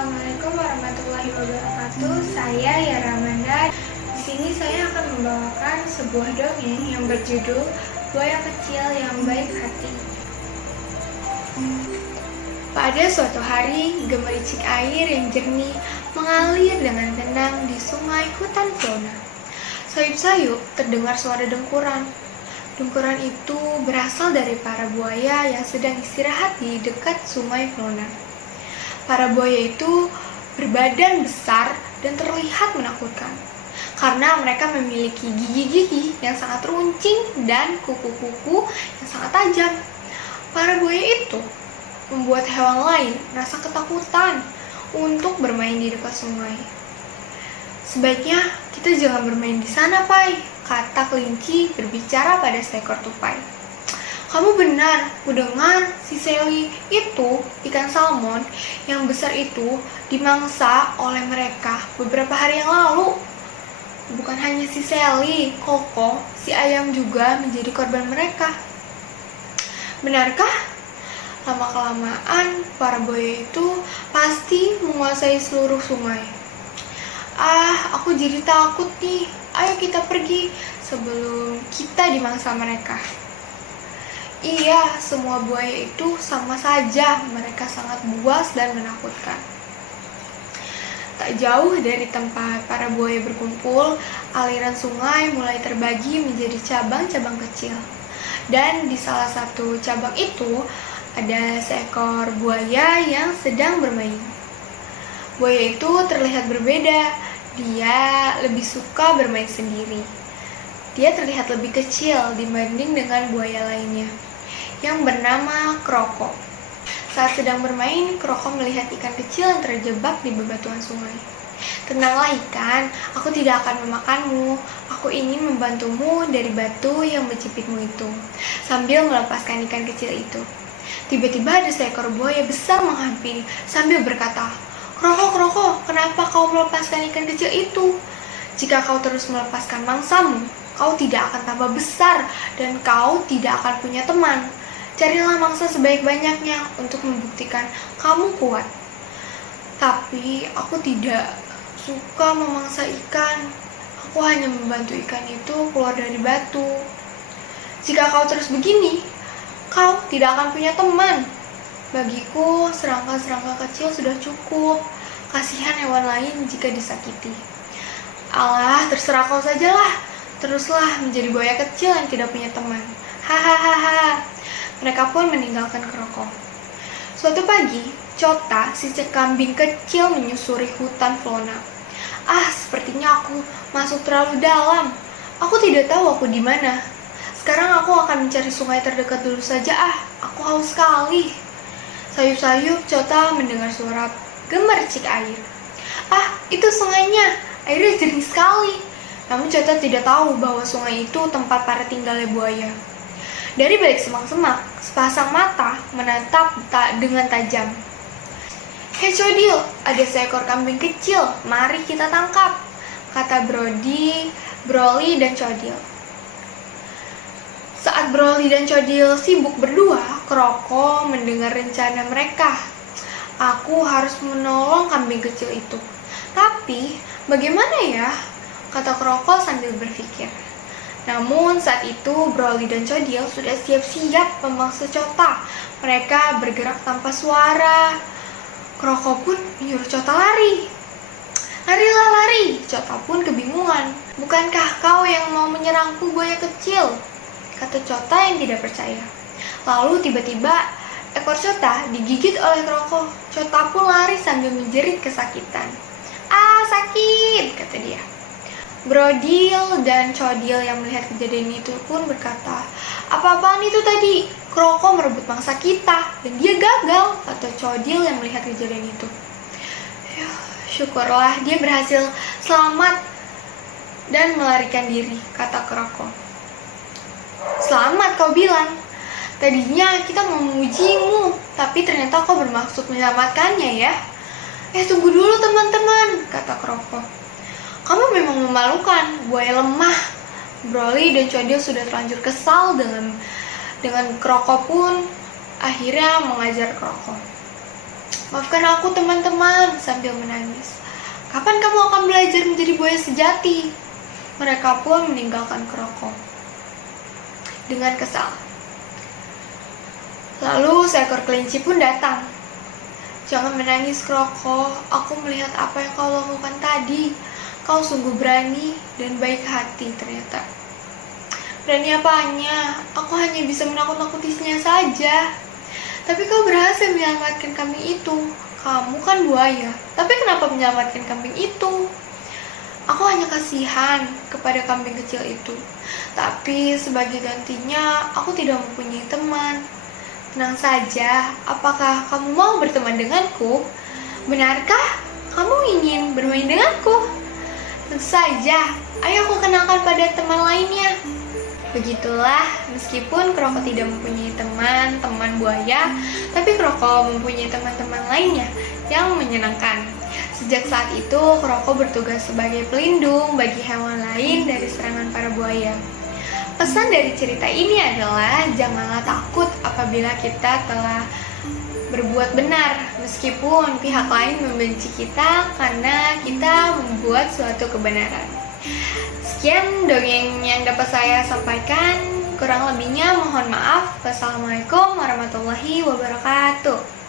Assalamualaikum warahmatullahi wabarakatuh. Saya Yara Manda. Di sini saya akan membawakan sebuah dongeng yang berjudul Buaya Kecil yang Baik Hati. Pada suatu hari, gemericik air yang jernih mengalir dengan tenang di sungai hutan Flona. Sayup-sayup terdengar suara dengkuran. Dengkuran itu berasal dari para buaya yang sedang istirahat di dekat sungai Flona. Para buaya itu berbadan besar dan terlihat menakutkan, karena mereka memiliki gigi-gigi yang sangat runcing dan kuku-kuku yang sangat tajam. Para buaya itu membuat hewan lain merasa ketakutan untuk bermain di dekat sungai. "Sebaiknya kita jangan bermain di sana, Pai," kata kelinci berbicara pada seekor tupai. "Kamu benar, kudengar si Sally itu, ikan salmon yang besar itu, dimangsa oleh mereka beberapa hari yang lalu. Bukan hanya si Sally, Koko, si ayam juga menjadi korban mereka." "Benarkah?" Lama-kelamaan, para buaya itu pasti menguasai seluruh sungai. Aku jadi takut nih. Ayo kita pergi sebelum kita dimangsa mereka." Iya, semua buaya itu sama saja, mereka sangat buas dan menakutkan. Tak jauh dari tempat para buaya berkumpul, aliran sungai mulai terbagi menjadi cabang-cabang kecil. Dan di salah satu cabang itu, ada seekor buaya yang sedang bermain. Buaya itu terlihat berbeda, dia lebih suka bermain sendiri. Dia terlihat lebih kecil dibanding dengan buaya lainnya, yang bernama Kroko. Saat sedang bermain, Kroko melihat ikan kecil yang terjebak di bebatuan sungai. "Tenanglah ikan, aku tidak akan memakanmu. Aku ingin membantumu dari batu yang menjepitmu itu," sambil melepaskan ikan kecil itu. Tiba-tiba ada seekor buaya besar menghampiri sambil berkata, "Kroko, Kroko, kenapa kau melepaskan ikan kecil itu? Jika kau terus melepaskan mangsamu, kau tidak akan tambah besar dan kau tidak akan punya teman. Carilah mangsa sebaik-banyaknya untuk membuktikan kamu kuat." "Tapi aku tidak suka memangsa ikan. Aku hanya membantu ikan itu keluar dari batu. Jika kau terus begini, kau tidak akan punya teman. Bagiku, serangga-serangga kecil sudah cukup. Kasihan hewan lain jika disakiti." "Alah, terserah kau sajalah. Teruslah menjadi buaya kecil yang tidak punya teman. Hahaha." Mereka pun meninggalkan Kroko. Suatu pagi, Cota, si kambing kecil, menyusuri hutan Flona. Sepertinya aku masuk terlalu dalam. Aku tidak tahu aku di mana. Sekarang aku akan mencari sungai terdekat dulu saja. Aku haus sekali." Sayup-sayup Cota mendengar suara gemericik air. Itu sungainya. Airnya jernih sekali. Namun Cota tidak tahu bahwa sungai itu tempat para tinggalnya buaya. Dari balik semak-semak, sepasang mata menatap dengan tajam. "Hei Codil, ada seekor kambing kecil, mari kita tangkap," kata Broly dan Codil. Saat Broly dan Codil sibuk berdua, Kroko mendengar rencana mereka. "Aku harus menolong kambing kecil itu. Tapi, bagaimana ya?" kata Kroko sambil berpikir. Namun saat itu Broly dan Codil sudah siap-siap memangsa Cota. Mereka bergerak tanpa suara. Kroko pun menyuruh Cota lari. "Larilah lari!" Cota pun kebingungan. "Bukankah kau yang mau menyerangku, buaya kecil?" kata Cota yang tidak percaya. Lalu tiba-tiba ekor Cota digigit oleh Kroko. Cota pun lari sambil menjerit kesakitan. Sakit!" kata dia. Brodil dan Codil yang melihat kejadian itu pun berkata, "Apa-apaan itu tadi? Kroko merebut mangsa kita dan dia gagal," kata Codil yang melihat kejadian itu. "Syukurlah dia berhasil selamat dan melarikan diri," kata Kroko. "Selamat kau bilang? Tadinya kita mau mengujimu, tapi ternyata kau bermaksud menyelamatkannya ya?" Tunggu dulu teman-teman," kata Kroko. "Kamu memang memalukan, buaya lemah." Broly dan Codil sudah terlanjur kesal dengan Kroko pun akhirnya mengajar Kroko. "Maafkan aku teman-teman, sambil menangis. Kapan kamu akan belajar menjadi buaya sejati? Mereka pun meninggalkan Kroko dengan kesal. Lalu seekor kelinci pun datang. Jangan menangis, Kroko. Aku melihat apa yang kau lakukan tadi. Kau sungguh berani dan baik hati ternyata. Berani apanya? Aku hanya bisa menakut-nakutinya saja. Tapi kau berhasil menyelamatkan kambing itu. Kamu kan buaya, tapi kenapa menyelamatkan kambing itu? Aku hanya kasihan kepada kambing kecil itu. Tapi sebagai gantinya, aku tidak mempunyai teman. Tenang saja, apakah kamu mau berteman denganku? Benarkah kamu ingin bermain denganku? Tentu saja, ayo aku kenalkan pada teman lainnya. Begitulah, meskipun Kroko tidak mempunyai teman buaya, tapi Kroko mempunyai teman-teman lainnya yang menyenangkan. Sejak saat itu, Kroko bertugas sebagai pelindung bagi hewan lain dari serangan para buaya. Pesan dari cerita ini adalah janganlah takut apabila kita telah berbuat benar, meskipun pihak lain membenci kita karena kita membuat suatu kebenaran. Sekian dongeng yang dapat saya sampaikan. Kurang lebihnya mohon maaf. Wassalamualaikum warahmatullahi wabarakatuh.